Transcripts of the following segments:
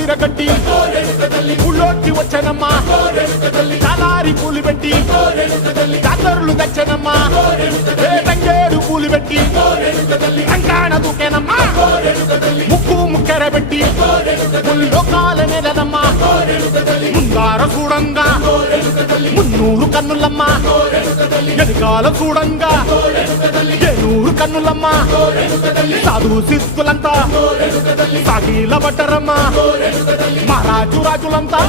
విరగట్టి ఊళ్ళోకి వచ్చనమ్మా చాలారి పూలు పెట్టి జాతరులు తెచ్చనమ్మా తంగేడు పూలు పెట్టి రంగాణ దూకేనమ్మా ముక్కు ముక్కెర పెట్టి ముల్లోకాల నెలనమ్మా ముందార చూడంగా మున్నూరు కన్నులమ్మా ఎనకాల చూడంగా ఏనూరు కన్నులమ్మా సాధు సిద్ధులంతా సాగిల పట్టరమ్మా మహారాజు రాజులంతా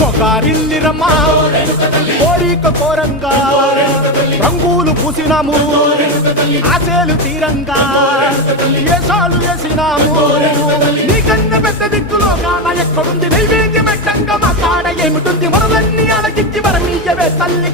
మొగారిల్లిరమ్మా కోరిక కోరంగా రంగులు పూసినాము ఆశలు తీరంగా ఏసాలు వేసినాము నీకన్నా పెద్ద దిక్కులో కాన ఎక్కడుంది నైవేద్యం పెట్టంగా మా కాడ ఏమిటుంది మనలన్నీ అలకించి మరమీయవే తల్లి